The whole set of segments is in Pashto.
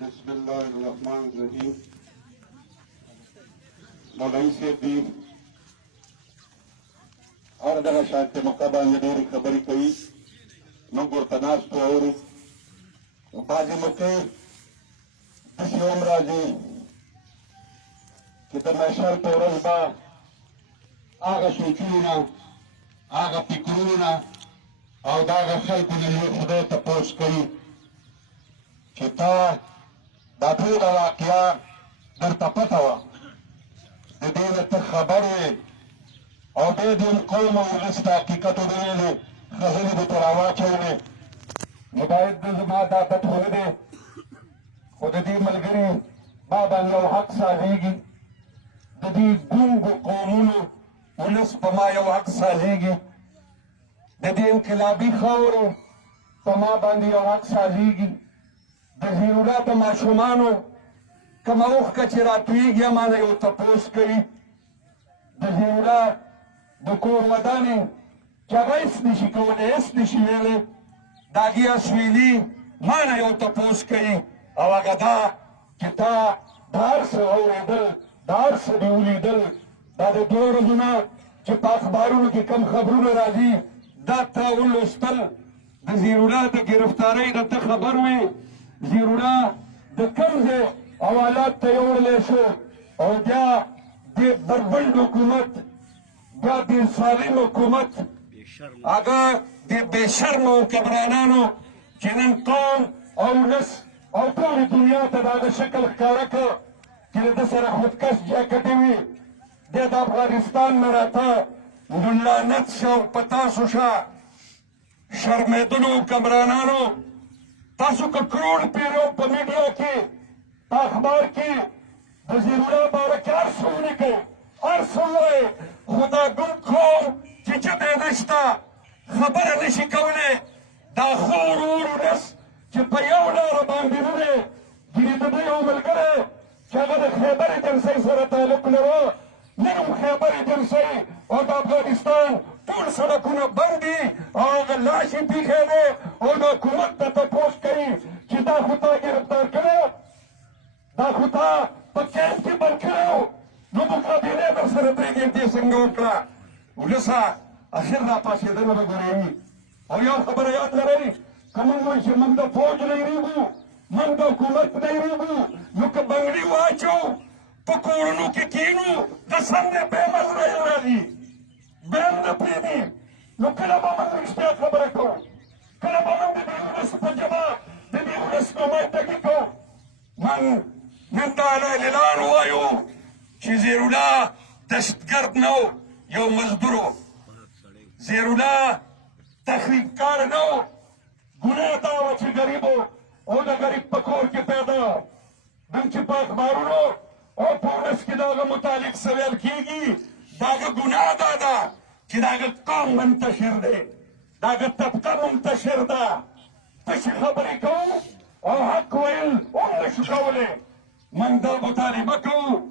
بسم الله الرحمن الرحیم. مولوي صاحب دي هر دغه شانتې موقع باندې ډېرې خبرې کوي، موږ ورته ناست و اورو. بعضې موقع داسې هم راځي چې د محشر په ورځ به هغه سوچونو نه، هغه فکرونو نه او د هغه خلکو نه یو خدای تپوس کوي چې تا دا ټوله واقعه درته پته وه، د دې نه ته خبر وې او بیا دې هم قوم او ولس ته حقیقت وویلې، خبرې دې ته راواچولې. نو باید د زما دا عادت خو نه دی، خو د دې ملګري ما باندې یو حق سازېږي، د دې ګونګو قومونو ولس په ما یو حق سازېږي، د دې انقلابي خاورو په ما باندې یو حق سازېږي، د زیرولا د ماشومانو کومه اوښکه چې راتویږي ما نه یو تپوس کوي، د زیرولا د کور ودانې چې هغه هېڅ نشي کولی، هېڅ نشي ویلی، د هغې اسویلي ما نه یو تپوس کوي، او هغه دا چې تا دا هر څه اورېدل، دا هر څه دې ولیدل، دا د دوه ورځو نه چې په اخبارونو کې کم خبرونه راځي دا تا ولوستل. د زیرولا د ګرفتارۍ نه ته خبر وې، زیرولا د کوم ځای حوالات ته یوړلی شو، او بیا دې بربنډ حکومت، بیا دې ظالم حکومت، هغه دې بې شرمه حکمرانانو چې نن قوم او ولس او ټولې دنیا ته د هغه شکل ښکاره کړ چې د ده سره خودکش جاکټې وي، دی د افغانستان نه راته لعنت شه او په تاسو شه شرمېدلو حکمرانانو. تاسو که کروڑ پیرو په میډیا کې په اخبار کې د زیرولا باره کې هر څه ولیکئ، هر څه ووایئ، خو دا ګونګ قوم چې ژبه یې نشته، خبره نشي کولی، دا ښه ورور ولس چې په یو لاره باندې نه دی، ګینې د ده یو ملګری چې هغه د خیبر ایجنسۍ سره تعلق لرو، نن هم خیبر ایجنسۍ او د افغانستان ټول سړکونه بند دي او هغه لاش یې پیښی دی او د حکومت ته تپوس کوي چې دا خو تا ګرفتار کړی، دا خو تا په کیمپ کې بند کړی و، نو مقابلې در سره درې ګنټې څنګه وکړه؟ ولسه اخر را پاڅېدنه به ګورېږي. او یو خبره یاد لرئ، که موږ وایو چې موږ د فوج نه یېرېږو، موږ د حکومت نه یېرېږو، نو که بنګړي واچو په کورونو کې کښېنو قسم دی بیا هم ازرایل راځي، بیا هم نه پرېږدي. نو کله به موږ رښتیا خبره کوو، کله به موږ د دې ولس په ژبه د دې ولس نمایندګي کوو. موږ نن دا اعلان ووایو چې زیرولا دهشتګرد نه و، یو مزدور و، زیرولا تخریبکار نه و، ګناه دا وه چې غریب و او د غریب په کور کې پیدا. نن چې په اخبارونو او په ولس کې د هغه متعلق څه ویل کېږي، د هغه ګناه دا ده چې د هغه قوم منتشر دی، د هغه طبقه منتشر ده. تشې خبرې کوو او حق ویل هم نشو کولی. موږ دا مطالبه کوو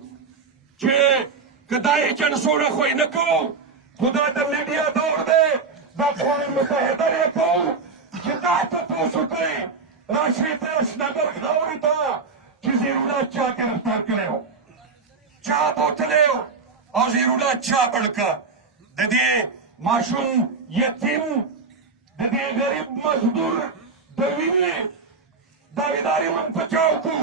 چې که دا ایجنسونه خو یې نه کوو، خو دا د میډیا دور دی، دا اقوام متحده یې کوو چې دا تپوس وکړئ، راشئ دشنګر خاورې ته چې زیرولا چا ګرفتار کړی و، چا بوتلی و او زیرولا چا بړ کړه. د دې ماشوم یتیم، د دې غریب مزدور د وینې داویداري موږ په چا وکړو؟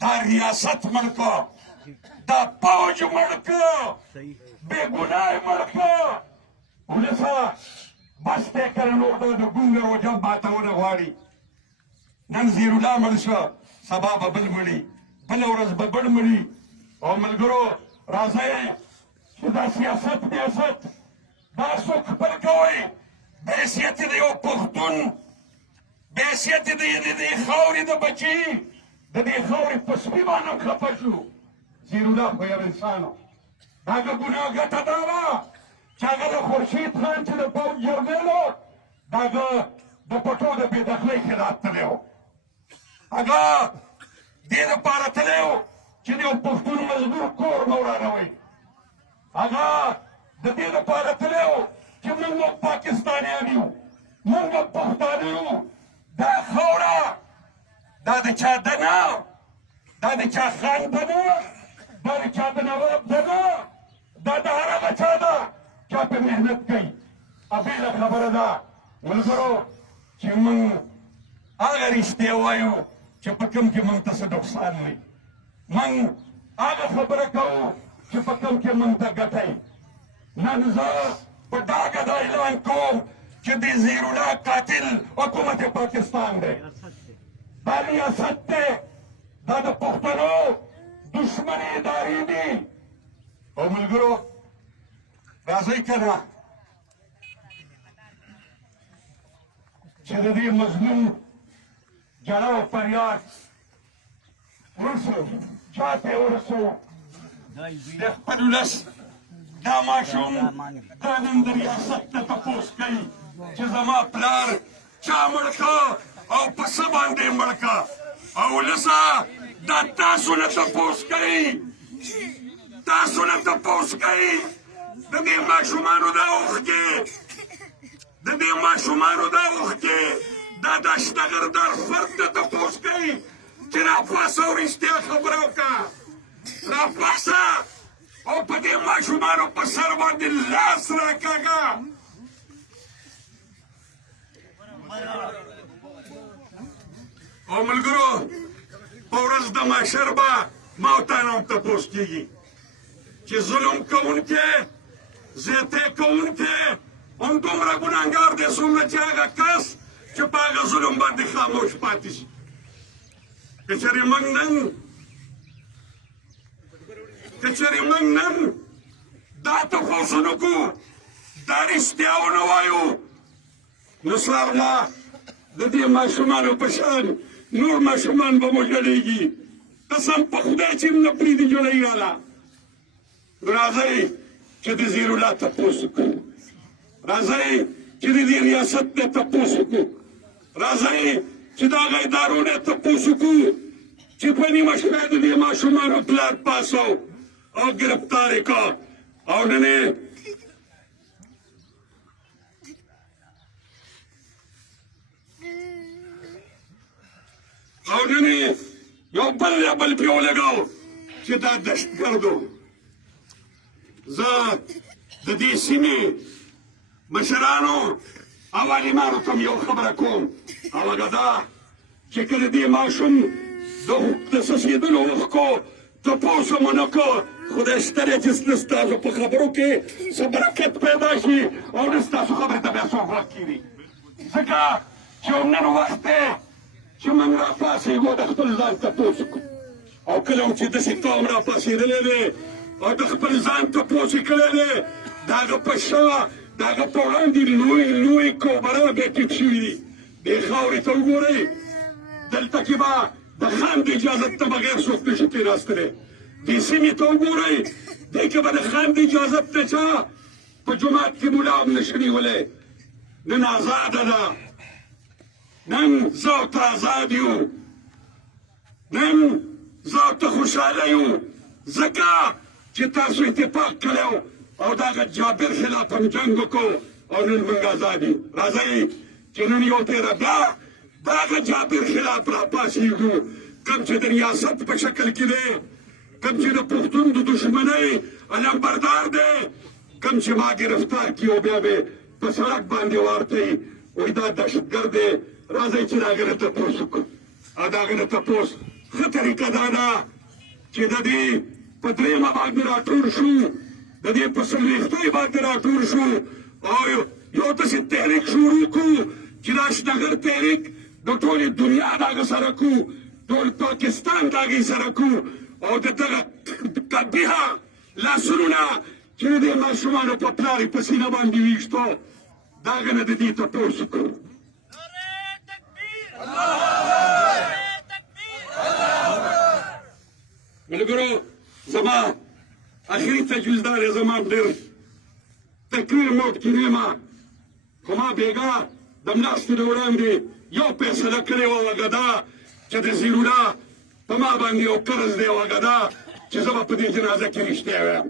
دا ریاست مړ کړه، دا پوج مړ کړه، بې ګناه یې مړ کړه. ولسه بس دی کړه، نور دا د ګونګر وجب ماتونه غواړي. نن زیرولا مړ شو، سبا به بل مړي، بله ورځ به بل مړي. او ملګرو راځئ چې دا سیاست بیاست دا څوک خپل کوئ، بحیثیت د یو پښتون، بحیثیت د دې خاورې د بچي، د دې خاورې په سپي باندې هم خفه شو. زیرولا خو یو انسان و، د هغه ګناه ګټه دا وه چې هغه د خورشید خان چې د پوځ جرنیل و، د هغه د پټو د بېدخلۍ خلاف تللی و، هغه دې دپاره تللی و چې د یو پښتون مزدور کور به ورانوئ، هغه د دې دپاره تللی و چې موږ هم پاکستانیان یو، موږ هم پښتانه یو. دا خاوره د چا ده نه، دا د چا خان ده نه، دا د چا د نواب ده نه، دا د هر هغه چا ده چا په محنت کوي. بېله خبره ده ملګرو چې موږ هغه رښتیا وایو چې په کوم کې موږ ته څه نقصان وي. موږ هغه خبره کوو چې په کوم کې موږ ته ګټه وي. نن زه په ډاګه دا اعلان کوم چې د ظهیرالله قاتل حکومت پاکستان دی، دا ریاست دی، دا د پښتنو دشمن ادارې دي. او ملګرو راځئ که نه چې د دې مظلوم ژړا او فریاد ورسو چا ته ورسو د خپل ولس دا ماشوم دا نن د ریاست نه تپوس کوي چې زما پلار چا مړ که او په څه باندې مړ که. او ولسه دا تاسو نه تپوس کوي، تاسو نه تپوس کوي. د دې ماشومانو دا اوښکې، د دې ماشومانو دا اوښکې دا د اشتغردار فرد نه تپوس کوي چې راپاسه او رښتیا خبره وکړه، راپاسه او په دې ماشومانو په سر باندې لاس راکاږه. او ملګرو په ورځ د محشر به ما او تا نه هم تپوس کېږي چې ظلم کوونکی زیاتی کوونکی همدومره ګناهګار دی څومره چې هغه کس چې په هغه ظلم باندې خاموش پاتې شي. که چېرې موږ نن دا تپوسونه کوو، دا رښتیا ونه وایو، نو سهارلا د دې ماشومانو په شان نور ماشومان به مو ژړېږي. قسم په خدای چې نه پرېږدي جوړۍ راله. راځئ چې د ظهیرالله تپوس وکړو، راځئ چې د دې ریاست نه تپوس وکړو، راځئ چې د هغه ادارو نه تپوس وکړو چې په نیمه شپه د دې ماشومانو پلار پاسو او ګرفتار یې کړ. او نن یو بل لیبل پې ولګاو چې دا دهشتګردو. زه د دې سیمې مشرانو او عالمانو ته یو خبره کوم، او هغه دا چې کله دې ماشوم د څڅېدلو اوښکو تپوس مو نه کړ، خدای شته دی چې ستاسو په خبرو کې څه برکت پیدا شي او نه ستاسو خبرې ته بیا څوک غوږ کېږي. ځکه چې نن وخت دی چې موږ راپاڅېږو د خپل ځان تپوس وکړو. او کله هم چې داسې قوم راپاڅېدلی دی او د خپل ځان تپوس یې کړی دی، د هغه په شا د هغه په وړاندې لوی کوبران بیا ټیټ شوي دي. دې خاورې ته وګورئ، دلته کې به د خان د اجازت نه بغیر څوک نشي کېناستلی. دې سیمې ته وګورئ، دې کې به د خان د اجازت نه چا په جومات کې ملا هم نشي نیولی. نن ازاده ده، نن زه او ته ازاد یو، نن زه او ته خوشحاله یو، ځکه چې تاسو اتفاق کړی او د هغه جابر خلاف هم جنګ وکړو او نن موږ ازاد یو. راځئ چې نن یو تېره بیا د هغه جابر خلاف راپاڅېږو کوم چې د ریاست په شکل کې دی، کوم چې د پښتون د دښمنۍ علمبردار دی، کوم چې ما ګرفتار کړي او بیا به په سړک باندې وارتئ وایي دا دهشتګرد دی. راځئ چې د هغه نه تپوس وکړو. او د هغه نه تپوس ښه طریقه دا ده چې د دې په درېیمه باندې راټول شو، د دې په څلوېښتۍ باندې راټول شو او یو داسې تحریک شروع کړو چې دا اشتغر تحریک د ټولې دنیا د هغه سره کړو، ټول پاکستان د هغې سره کړو او د دغه قبیحه لاسونه چې د دې ماشومانو په پلار یې په سینه باندې ویشتو، د هغه نه د دې تپوس وکړو. ملګرو زما اخري تجویز دا دی، زما ډېر تقریر موټ کې نه یم، خو ما بېګا د ملاستې نه وړاندې یو فیصله کړې وه، هغه دا چې د ظهیرالله په ما باندې یو قرض دی، هغه دا چې زه به په دې جنازه کې رښتیا وایم.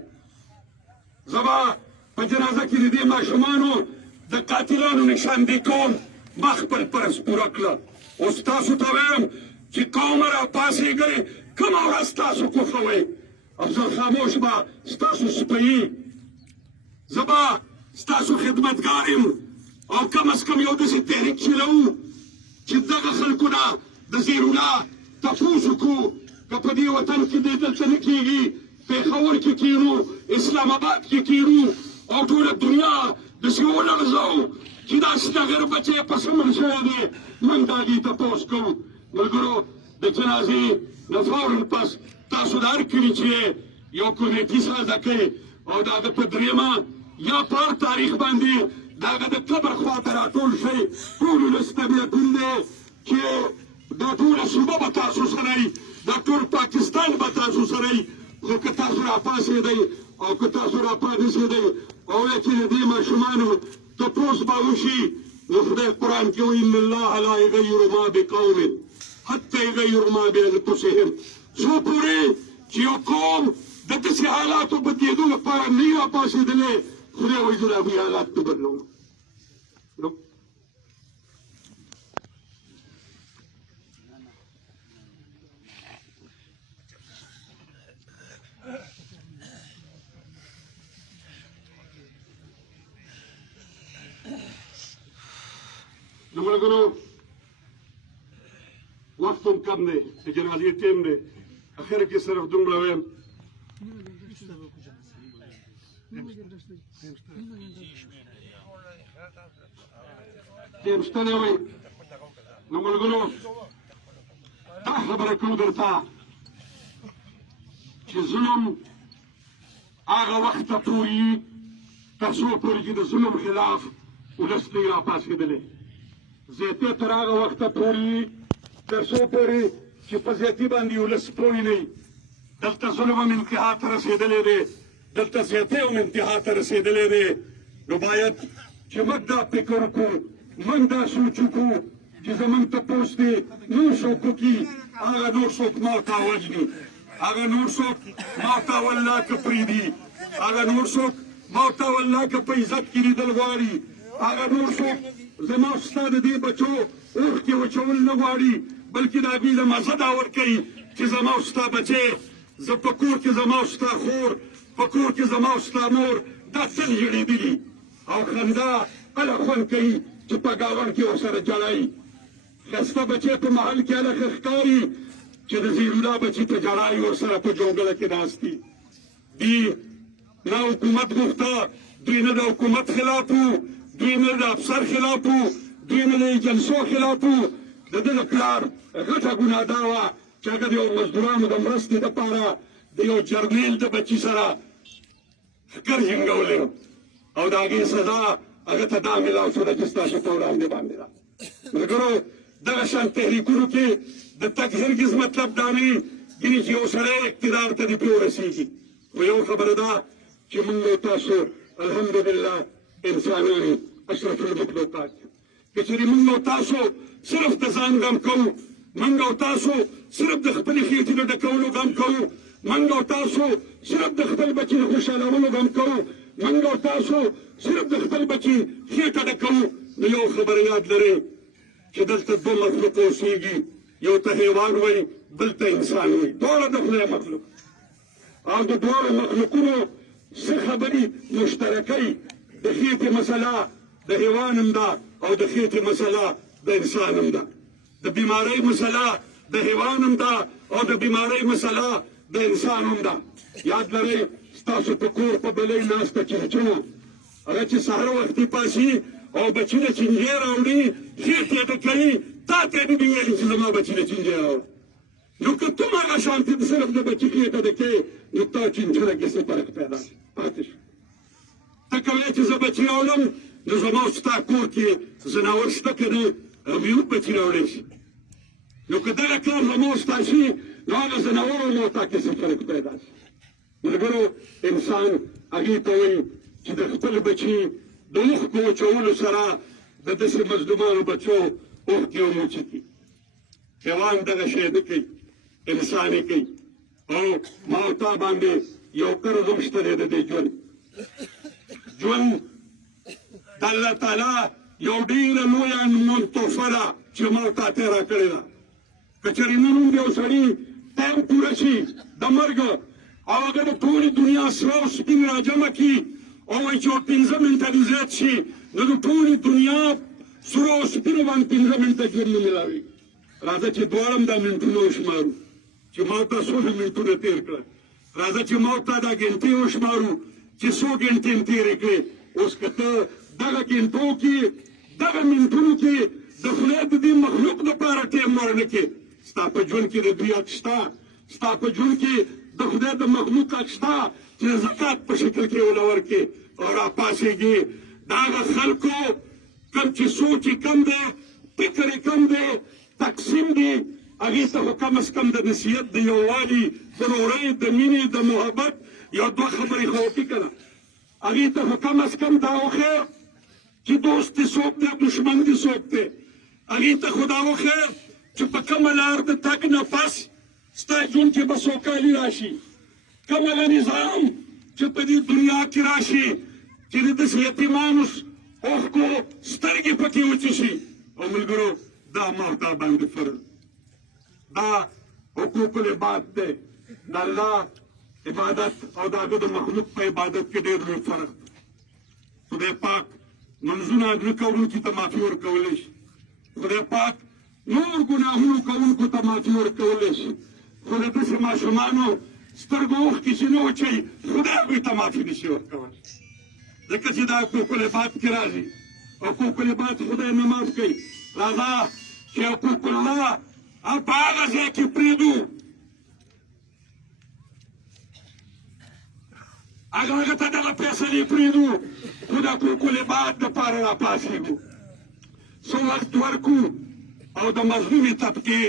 زه به په جنازه کې د دې ماشومانو د قاتلانو نشاندهي کوم، ما خپل فرض پوره کړه. اوس تاسو ته وایم چې قوم راپاڅېږئ کومه ورځ تاسو خوښوئ او زه خاموش به ستاسو سپی زه به ستاسو خدمتګار یم او کم از کم یو داسې تحریک چلوو چې دغه خلکو نه د زیرالله تپوس وکړو که په دې وطن کې دې دلته نه کېږي پېښور کې کېږو اسلام آباد کې کېږو او ټوله دنیا داسې ولړزو چې دا سنګر بچی په څه مړ شوی دی موږ د هغې تپوس کوو ملګرو د جنازې نه فورا پس تاسو د هر کلي چې یو کمیټي سازه کوئ او د هغه په درېیمه یا په هر تاریخ باندې د هغه د قبر خواته راټول شئ ټول ولس ته بیتون دی چې دا ټوله صوبه به تاسو سره وي دا ټول پاکستان به تاسو سره وي خو که تاسو راپاڅېدئ او که تاسو راپاڅېدئ او وایئ چې د دې ماشومانو تپوس به وشي نو خدای قرآن کې وایي ان الله لا یغیر ما بقوم حتی یغیروا ما بانفسهم څو پورې چې یو قوم د داسې حالاتو بدلېدو لپاره نه وي راپاڅېدلی خدای وایي زه د هغوی حالات نه بدلوم نو ملګرو وخت هم کم دی د جنازې ټیم دی اخر کې صرف دومره وایم ټیم شته دی وایي نو ملګرو دا خبره کوو درته چې ظلم هغه وخته پورې تر څو پورې چې د ظلم خلاف ولس نه وي راپاڅېدلی زیاتي تر هغه وخته پورې تر څو پورې چې په زیاتي باندې ولس پوه نه وي دلته ظلم هم انتها ته رسېدلی دی دلته زیاتی هم انتها ته رسېدلی دی نو باید چې موږ دا فکر وکړو موږ دا سوچ وکړو چې زموږ تپوس دی نور څوک وکړي هغه نور څوک ما ته وژني هغه نور څوک ما ته والله که پرېږدي هغه نور څوک ما ته والله که په عزت کې لیدل غواړي هغه نور څوک زما ستا د دې بچو اوښکې وچول نه غواړي بلکې د هغوی له مزه دا ورکوي چې زما او ستا بچی زه په کور کې زما او ستا خور په کور کې زما او ستا مور دا تل ژړېدلي او خندا هله خوند کوي چې په ګاونډ کې ورسره جړایي ښایسته بچی په محل کې هله ښه ښکاري چې د زیرالله بچي ته جړایي ورسره په جونګله کې ناست دي دوی نه حکومت غوښته دوی نه د حکومت خلاف وو دوی نه د افسر خلاف وو دوی نه د جلسو خلاف وو د ده د پلار غټه ګناه دا وه چې هغه د یو مزدورانو د مرستې دپاره د یو جرنیل د بچي سره ښکر جنګولی او د هغې سزا هغه ته دا میلاو شوله چې ستاسو په وړاندې باندې ده ملګرو دغه شان تحریکونو کې د تګ هرګز مطلب دا نه وي ګینې چې یو سړی اقتدار ته دې پرې ورسېږي خو یو خبره ده چې موږ او تاسو الحمدلله انسانان اشرف المخلوقات که چېرې موږ او تاسو صرف د ځان غم کوو موږ او تاسو صرف د خپلې خېټې د ډکولو غم کوو موږ او تاسو صرف د خپل بچي د خوشحالولو غم کوو موږ او تاسو صرف د خپل بچي خېټه ډکوو نو یو خبره یاد لرئ چې دلته دوه مخلوق اوسېږي یو ته حیوان وایي بل ته انسان وایي دواړه د خدای مخلوق او د دواړو مخلوقونو څه خبرې مشترکۍ د خېټې مسله د حیوان هم ده او د خېټې مسله د انسان هم ده د بیمارۍ مسله د حیوان هم ده او د بیمارۍ مسله د انسان هم ده یاد لرئ ستاسو په کور په بلۍ ناسته چنچنه هغه چې سهار وختي پاسي او بچي د چنجۍ راوړي خېټې ته کوي تا ته یې نه دي ویلي چې زما بچي د چنجۍ راوړه نو که ته هم هغه شانتې د صرف د بچي خېټه د کوې نو تا چنچنه کې څه فرق پیدا شي پاتې شو ته کوې چې زه بچي راوړم نو زما او ستا کور کې ځناور شته که نه هغوی هم بچي راوړی شي نو که دغه کار زما او ستا شي نو هغه ځناورو نو تا کې څه فرق پیدا شي ملګرو انسان هغې ته وایي چې د خپل بچي د اوښکو وچولو سره د داسې مظلومانو بچو اوښکې هم وچېږي حیوان دغه شی نه کوي انسان یې کوي او ما او تا باندې یو قرض هم شته دی د دې ژوند د الله تعالی یو ډېره لویه تحفه ده چې ما او تا ته یې راکړې ده که چېرې نن هم د یو سړي ټایم پوره شي د مرګ او هغه د ټولې دنیا سره او سپین راجمع کړي او وایي چې 15 منټه دې زیات شي نو د ټولې دنیا سره او سپینو باندې 15 منټه ژوند نه ملاوي. راځه چې دواړه هم دا منټونه وشمارو چې ما ته څونه منټونه تېر کړه. راځه چې ما ته دا ګنټې وشمارو چې څو ګنټې مې تېرې کړې. اوس که ته دغه ګنټو کې دغه منټونو کې د خدای د دې مخلوق دپاره ټیم ورنه کړې ستا په ژوند کې د دوی حق شته ستا په ژوند کې د خدای د مخلوق حق شته چې د زکات په شکل کې وله ورکړې او راپاڅېږي. د هغه خلکو کم چې سوچ یې کم دی فکر یې کم دی تقسیم دی هغې ته خو کم از کم د نصیحت د یووالي د ورورۍ د مینې د محبت یو دوه خبرې خو وکړي که نه هغې ته خو کم از کم دا وښیه چې دوست دې څوک دی دشمن دې څوک دی. هغې ته خو دا وښیه چې په کومه لار د تګ نه پس ستا ژوند کې به سوکالي راشي کوم هغه نظام چې په دې دنیا کې راشي چې د داسې یتیمانو اوښکو سترګې پکې وچې شي. او ملګرو دا ما او تا باندې فرض دا حقوق العباد دی د الله عبادت او د هغه د مخلوق په عبادت کې ډېر لوی فرق دی. خدای پاک منځونه نه کوونکي ته معافي ورکولی شي. خدای پاک نور ګناهونو کوونکو ته معافي ورکولی شي. خو د داسې ماشومانو سترګو اوښکې چې نه وچوي خدای هغوی ته معافي نه شي ورکولی ځکه چې دا حقوق العباد کې راځي. حقوق العباد خدای نه معاف کوي. راځه چې حقوق الله په هغه ځای کې پرېږدو هغه ته دغه فیصلې پرېږدو خو د حقوق العباد دپاره راپاڅېږو څه وخت ورکړو او د مظلومې طبقې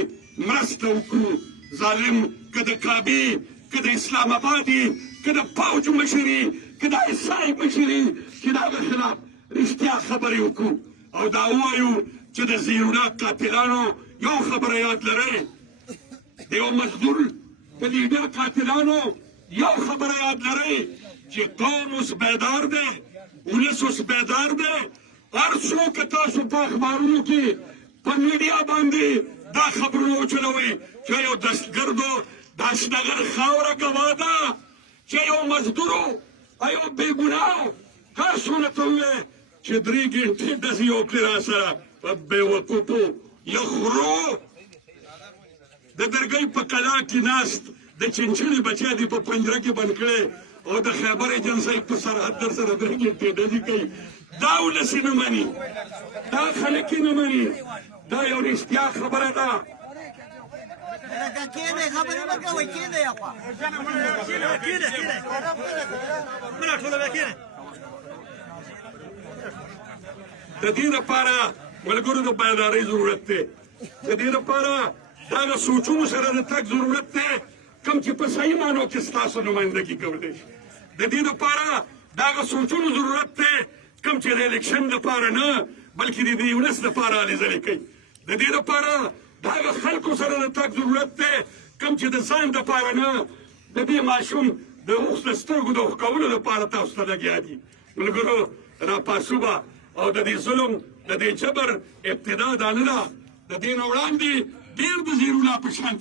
مرسته وکړو. ظالم که د کعبې که د اسلام آباد که د پوج مشر که د عیسای مشر چې د هغه خلاف رښتیا خبرې وکړو او دا ووایو چې د زیرونه قاتلانو یو خبره یاد لرئ د یو مزدور د لیډر قاتلانو یو خبره یاد لرئ چې قوم اوس بیدار دی ولس اوس بیدار دی. هر څوک تاسو په اخبارونو کې په میډیا باندې دا خبرونه وچلوئ چې یو دستګردو داشنغر خاوره ګواه ده چې یو مزدورو یو بېګناهو کاسونه ته ووایې چې 3 ګنټې داسې یو کړې راسره په بېوقوفو یخرو د درګۍ په کلا کې ناست د چنچنې بچی دې په پنجره کې بند کړی او د خیبر ایجنسۍ په سرحد در سره 3 ګنټې ډزې کوي. دا ولس یې نه مني دا خلک یې نه مني. دا یو رښتیا خبره ده. د دې لپاره ملګرو د بیدارۍ ضرورت دی. د دې لپاره د هغه سوچونو سره د تګ ضرورت دی کوم چې په صحیح معنو کې ستاسو نمایندګي کولی شي. د دې لپاره د هغه سوچونو ضرورت دی کوم چې د الیکشن لپاره نه بلکې د دې ولس لپاره هلې ځلې کوي. د دې لپاره د هغه خلکو سره د تګ ضرورت دی کوم چې د ځان لپاره نه د دې ماشوم د اوښ د سترګو د اوښکولو لپاره تاسو ته لګیا دي. ملګرو راپاڅو به او د دې ظلم د دې جبر ابتدا دا نه ده. د دې نه وړاندې ډېر د زیرونه په شان